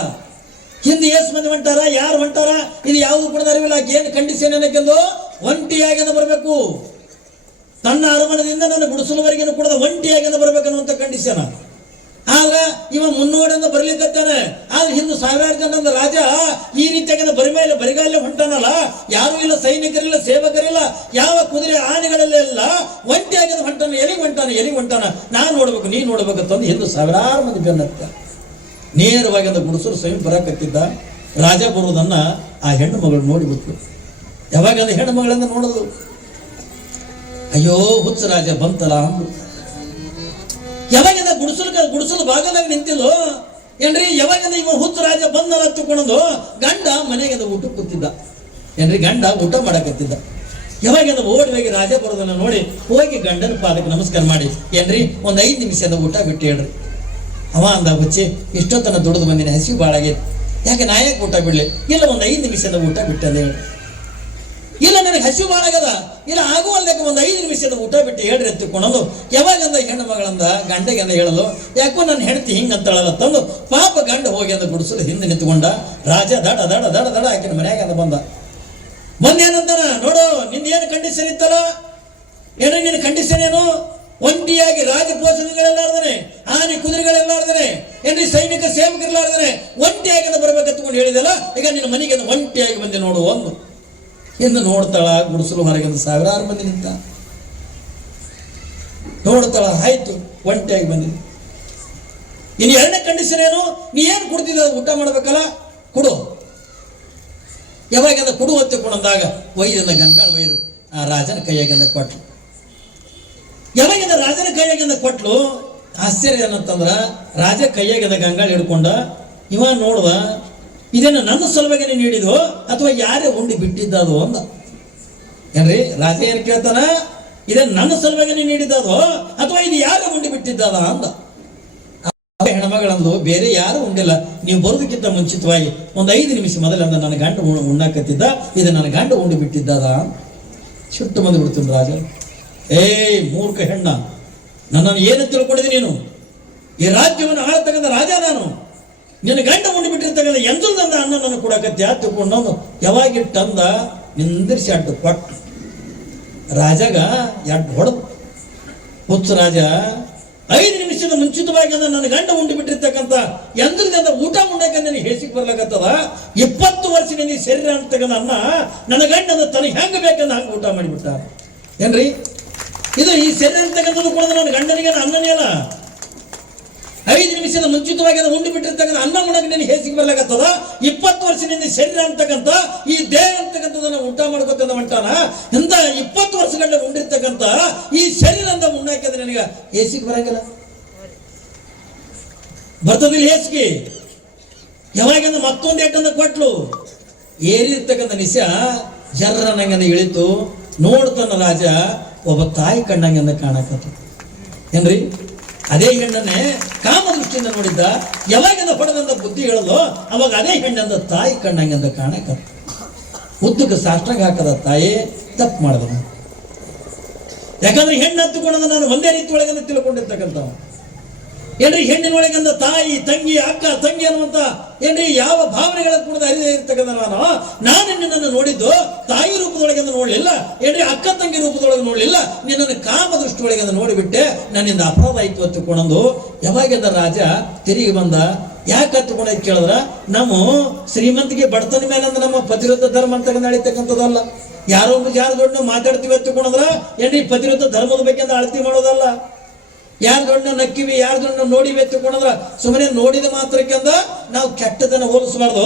ಹಿಂದೆ ಏಸ್ ಮಂದಿ ಹೊಂಟಾರ ಯಾರು ಹೊಂಟಾರ ಇದು ಯಾವುದು ಕೂಡ ಅರಿವಿಲ್ಲ. ಏನು ಕಂಡೀಷನ್ ಏನಕ್ಕೆಂದು ಒಂಟಿಯಾಗಿ ಅದು ಬರಬೇಕು. ತನ್ನ ಅರಮನದಿಂದ ನನ್ನ ಗುಡಿಸಲುವರೆಗೆ ಕೂಡ ಒಂಟಿಯಾಗಿ ಬರ್ಬೇಕನ್ನುವಂತ ಕಂಡೀಷನ್ ಆದ್ರೆ ಇವ ಮುನ್ನೋಡಿಂದ ಬರ್ಲಿಕ್ಕತ್ತಾನೆ. ಆದ್ರೆ ಹಿಂದು ಸಾವಿರಾರು ಜನ ರಾಜ ಈ ರೀತಿಯಾಗಿ ಬರಿ ಮೇಲೆ ಹೊಂಟಾನಲ್ಲ. ಯಾರು ಇಲ್ಲ, ಸೈನಿಕರಿಲ್ಲ, ಸೇವಕರಿಲ್ಲ, ಯಾವ ಕುದುರೆ ಆನೆಗಳಲ್ಲೆಲ್ಲ ಒಂಟಿಯಾಗಿ ಹೊಂಟಾನ, ಎಲ್ಲಿಗೆ ಹೊಂಟಾನ ಎಲ್ಲಿಗೆ ಹೊಂಟಾನ? ನಾನು ನೋಡ್ಬೇಕು ನೀ ನೋಡ್ಬೇಕು ಅಂತ ಹಿಂದೂ ಸಾವಿರಾರು ಮಂದಿ ಬೆನ್ನತ್ತ. ನೇರವಾಗಿ ಅಂದ ಗುಡಿಸರು ಸ್ವಯಂ ಬರಕತ್ತಿದ್ದ ರಾಜ ಬರುವುದನ್ನ ಆ ಹೆಣ್ಣು ಮಗಳು ನೋಡಿ ಬಿಟ್ಟು ಯಾವಾಗ ಅದು ಹೆಣ್ಣು ಮಗಳಿಂದ ನೋಡೋದು? ಅಯ್ಯೋ ಹುಚ್ಚ ರಾಜ ಬಂತಲ್ಲ ಅಂದ್ರು ಯಾವಾಗ ಗುಡಿಸಲು ಗುಡಿಸಲು ಭಾಗದಾಗ ನಿಂತಿಲ್ಲೋ ಏನ್ರಿ, ಯಾವಾಗಿಂದ ಇವ ಹುತ್ತು ರಾಜ ಬಂದರ ಹತ್ತುಕೊಂಡು ಗಂಡ ಮನೆಗೆ ಊಟ ಕೂತಿದ್ದ ಏನ್ರಿ, ಗಂಡ ಊಟ ಮಾಡಕತ್ತಿದ್ದ. ಯಾವಾಗಿಂದ ಓಡಿ ಹೋಗಿ ರಾಜ ಬರೋದನ್ನ ನೋಡಿ ಹೋಗಿ ಗಂಡನ ಪಾದಕ್ಕೆ ನಮಸ್ಕಾರ ಮಾಡಿ. ಏನ್ರಿ, ಒಂದ್ ಐದು ನಿಮಿಷದ ಊಟ ಬಿಟ್ಟು ಹೇಳ್ರಿ. ಅವ ಅಂದ, ಹುಚ್ಚಿ, ಇಷ್ಟೊತ್ತನ ದುಡಿದು ಬಂದಿನ ಹಸಿವು ಬಾಳಾಗಿ ಯಾಕೆ ನಾ ಊಟ ಬಿಡ್ಲಿ? ಇಲ್ಲ, ಒಂದ್ ಐದು ನಿಮಿಷದ ಊಟ ಬಿಟ್ಟದೆ ಹೇಳಿ ಇಲ್ಲ, ನನಗೆ ಹಸಿವು ಮಾಡಾಗದ ಇಲ್ಲ ಆಗುವಲ್ದಕ್ಕೆ ಒಂದು ಐದು ನಿಮಿಷದ ಊಟ ಬಿಟ್ಟು ಹೇಳ್ರಿ ಎತ್ತುಕೊಳ್ಳೋದು ಯಾವಾಗಂದ ಹೆಣ್ಣು ಮಗಳಂದ ಗಂಡಗೆ ಅಂದ ಹೇಳಲು, ಯಾಕೋ ನನ್ನ ಹೆಂಡತಿ ಹಿಂಗಂತಾಳಲ್ಲ ತಂದು ಪಾಪ ಗಂಡ ಹೋಗಿ ಅಂದ ಗುಡಿಸಲು ಹಿಂದೆ ನಿಂತ್ಕೊಂಡ. ರಾಜ ದಡ ದಡ ದಡ ದಡ ಆಕಿನ ಮನೆಯಾಗ ಅಂದ ಬಂದ. ಬಂದೇನಂತಾನ? ನೋಡು, ನಿನ್ನೇನು ಕಂಡೀಷನ್ ಇತ್ತಲ್ಲ? ಏನೋ ನಿನ್ನ ಕಂಡೀಷನ್ ಏನು? ಒಂಟಿಯಾಗಿ ರಾಜ ಪೋಷಕಗಳೆಲ್ಲಾರ್ದನೆ ಆನೆ ಕುದುರೆಗಳೆಲ್ಲಾರ್ದನೆ, ಏನ್ರಿ ಸೈನಿಕ ಸೇವಕರಿಲ್ಲಾರ್ದನೆ, ಒಂಟಿಯಾಗಿ ಅಂತ ಬರ್ಬೇಕಂತಕೊಂಡು ಹೇಳಿದಲ್ಲ, ಈಗ ನಿನ್ನ ಮನೆಗೆ ಒಂಟಿಯಾಗಿ ಬಂದೆ ನೋಡು ಒಂದು ಎಂದು ನೋಡ್ತಾಳ ಗುಡಿಸಲು ಹೊರಗಿಂದ ಸಾವಿರಾರು ಮಂದಿ ನಿಂತ. ನೋಡ್ತಾಳ, ಆಯ್ತು, ಒಂಟಿಯಾಗಿ ಬಂದಿದೆ ಇನ್ನು ಎರಡನೇ ಕಂಡೀಷನ್ ಏನು? ನೀ ಏನು ಕುಡ್ತಿದ್ದ ಊಟ ಮಾಡ್ಬೇಕಲ್ಲ? ಕೊಡು. ಯಾವಾಗ ಕೊಡು ಹೊತ್ತಿಕೊಂಡಂದಾಗ ಒಯ್ದನ್ನ ಗಂಗಾಳ ಒಯ್ದು ಆ ರಾಜನ ಕೈಯಾಗಿಂದ ಕೊಟ್ಲು. ಯಾವಾಗಿಂದ ರಾಜನ ಕೈಯಾಗಿಂದ ಕೊಟ್ಲು? ಆಶ್ಚರ್ಯ ಏನಂತಂದ್ರ ರಾಜ ಕೈಯಾಗಿಂದ ಗಂಗಾಳ ಹಿಡ್ಕೊಂಡ, ಇವ ನೋಡ್ದ ಇದನ್ನ ನನ್ನ ಸಲುವಾಗಿ ನೀಡಿದೋ ಅಥವಾ ಯಾರೇ ಉಂಡಿ ಬಿಟ್ಟಿದ್ದದು ಅಂದ. ಏನ್ರಿ? ರಾಜ ಏನ್ ಕೇಳ್ತಾನ? ಇದನ್ನ ನನ್ನ ಸಲುವಾಗಿ ನೀಡಿದ್ದದೋ ಅಥವಾ ಇದು ಯಾರು ಉಂಡಿ ಬಿಟ್ಟಿದ್ದದ ಆ ಹೆಣ್ಮಗಳಂದು ಬೇರೆ ಯಾರು ಉಂಡಿಲ್ಲ. ನೀವು ಬರೋದಕ್ಕಿಂತ ಮುಂಚಿತವಾಗಿ ಒಂದು ಐದು ನಿಮಿಷ ಮೊದಲಿಂದ ನನ್ನ ಗಂಡ ಉಣ್- ಉಣ್ಣಾಕತ್ತಿದ್ದ, ಇದು ನನ್ನ ಗಂಡ ಉಂಡಿ ಬಿಟ್ಟಿದ್ದದ ಸುಟ್ಟು ಬಂದು ಬಿಡ್ತೀನಿ ರಾಜ. ಏ ಮೂರ್ಖ ಹೆಣ್ಣ. ನನ್ನನ್ನು ಏನು ತಿಳ್ಕೊಂಡಿದ್ದೀನಿ ನೀನು? ಈ ರಾಜ್ಯವನ್ನು ಆಳತಕ್ಕಂಥ ರಾಜ ನಾನು. ನಿನ್ನ ಗಂಡ ಉಂಡು ಬಿಟ್ಟಿರ್ತಕ್ಕಂಥ ಎಂದಲ್ದಂದ ಅನ್ನ ನನ್ನ ಕೊಡಕತ್ಯ ಯಾವಾಗಿ ತಂದ ನಿಂದಿರಿಸಿ ಅಡ್ಡು ಕೊಟ್ಟು. ರಾಜಾಗ ಎಡ್ ಹೊಡೆದು. ಹುಚ್ಚ ರಾಜ, ಐದು ನಿಮಿಷದ ಮುಂಚಿತವಾಗಿ ಅಂದ ನನ್ನ ಗಂಡ ಉಂಡು ಬಿಟ್ಟಿರ್ತಕ್ಕಂಥ ಎಂದ್ರದಿಂದ ಊಟ ಉಂಡಕ ನನಗೆ ಹೇಸಿಗೆ ಬರ್ಲಾಕತ್ತದ? ಇಪ್ಪತ್ತು ವರ್ಷದಿಂದ ಶರೀರ ಅಂತಕ್ಕಂಥ ಅನ್ನ ನನ್ನ ಗಂಡ ತನಗೆ ಹೆಂಗೆ ಬೇಕಂದ ಹಂಗೆ ಊಟ ಮಾಡಿಬಿಟ್ಟ. ಏನ್ರಿ? ಇದು ಈ ಶರೀರ ಅಂತಕ್ಕಂಥದ್ದು ಕೂಡ ನನ್ನ ಗಂಡನಿಗೆ ಅನ್ನನೇ ಅಲ್ಲ ಐದು ನಿಮಿಷದ ಮುಂಚಿತವಾಗಿ ಅದು ಉಂಡು ಬಿಟ್ಟಿರ್ತಕ್ಕಂಥ ಅನ್ನ ಉಣಕ್ಕೆ ಹೆಸಿಗೆ ಹೇಸಿಗೆ ಬರಲಾಗತ್ತದ ಇಪ್ಪತ್ತು ವರ್ಷದಿಂದ ಶರೀರ ಅಂತಕ್ಕಂಥ, ಈ ದೇಹ ಅಂತಕ್ಕಂಥದನ್ನ ಊಟ ಮಾಡ್ಕೊತಂದ ಹೊಂಟಾನ ಇಂಥ ಇಪ್ಪತ್ತು ವರ್ಷಗಳಿಂದ ಉಂಡಿರ್ತಕ್ಕಂಥ ಈ ಶರೀರ ಅಂತ ಉಣ್ಣಾಕಿದ್ರೆ ನನಗೆ ಹೇಸಿಗೆ ಬರಂಗಿಲ್ಲ ಬರ್ತದಿಲ್ಲ ಹೇಸಿಗೆ. ಯಾವಾಗಿಂದ ಮತ್ತೊಂದು ಏಟಂದ ಕೊಟ್ಲು. ಏರಿರ್ತಕ್ಕಂಥ ನಿಶ ಜರ್ರ ನಂಗನ ಇಳಿತು. ನೋಡ್ತಾನ ರಾಜ, ಒಬ್ಬ ತಾಯಿ ಕಣ್ಣಂಗಂದ ಕಾಣಕತ್ತ ಏನ್ರಿ? ಅದೇ ಹೆಣ್ಣನ್ನೇ ಕಾಮ ದೃಷ್ಟಿಯಿಂದ ನೋಡಿದ್ದ, ಯಾವಾಗಿಂದ ಪಡೆದಂತ ಬುದ್ಧಿ ಹೇಳಲು ಅವಾಗ ಅದೇ ಹೆಣ್ಣಂದ ತಾಯಿ ಕಣ್ಣಂಗಂದ ಕಾಣಕತ್ತ ಉದ್ದಕ್ಕೆ ಸಾಷ್ಟಾಗ ಹಾಕದ ತಾಯಿ ತಪ್ಪು ಮಾಡಿದ ಯಾಕಂದ್ರೆ ಹೆಣ್ಣು ಹತ್ತುಕೊಂಡ ನಾನು ಒಂದೇ ರೀತಿ ಒಳಗಂದ ತಿಳ್ಕೊಂಡಿರ್ತಕ್ಕಂಥವ ಏನ್ರಿ ಹೆಣ್ಣಿನೊಳಗಂದ ತಾಯಿ, ತಂಗಿ, ಅಕ್ಕ, ತಂಗಿ ಅನ್ನುವಂತ ಏನ್ರಿ ಯಾವ ಭಾವನೆಗಳ ಕೂಡ ಅರಿದೇ ಇರ್ತಕ್ಕಂಥ ನಾನು? ನಾನು ನಿನ್ನನ್ನು ನೋಡಿದ್ದು ತಾಯಿ ರೂಪದೊಳಗೆ ನೋಡಲಿಲ್ಲ, ಏನ್ರಿ ಅಕ್ಕ, ತಂಗಿ ರೂಪದೊಳಗೆ ನೋಡ್ಲಿಲ್ಲ, ನಿನ್ನನ್ನು ಕಾಮ ದೃಷ್ಟಿಯೊಳಗೆ ನೋಡಿಬಿಟ್ಟೆ, ನನ್ನಿಂದ ಅಪರಾಧ ಆಯ್ತು ಹತ್ತುಕೊಂಡು ಯಾವಾಗೆಂದ ರಾಜ ತಿರುಗಿ ಬಂದ? ಯಾಕೆ ಹತ್ಕೊಂಡ ಕೇಳಿದ್ರ, ನಮ್ಮ ಶ್ರೀಮಂತಿಗೆ ಬಡತನ ಮೇಲೆ ಅಂದ್ರೆ ನಮ್ಮ ಪ್ರತಿರೋಧ ಧರ್ಮ ಅಂತ ನಡೀತಕ್ಕಂಥದ್ದಲ್ಲ ಯಾರೋ ಯಾರು ದೊಡ್ಡ ಮಾತಾಡ್ತೀವಿ ಹತ್ತುಕೊಂಡ್ರ ಏನ್ರಿ ಪ್ರತಿರೋಧ ಧರ್ಮದ ಬಗ್ಗೆ ಅಂತ ಅಳತಿ ಮಾಡೋದಲ್ಲ. ಯಾರ ದೊಡ್ಡ ನಕ್ಕಿವಿ ಯಾರ ದೊಡ್ಡ ನೋಡಿವಿ ಅಂತ ಸುಮ್ಮನೆ ನೋಡಿದ ಮಾತ್ರಕ್ಕೆಂದ ನಾವು ಕೆಟ್ಟದನ್ನ ಹೋಲಿಸಬಾರ್ದು.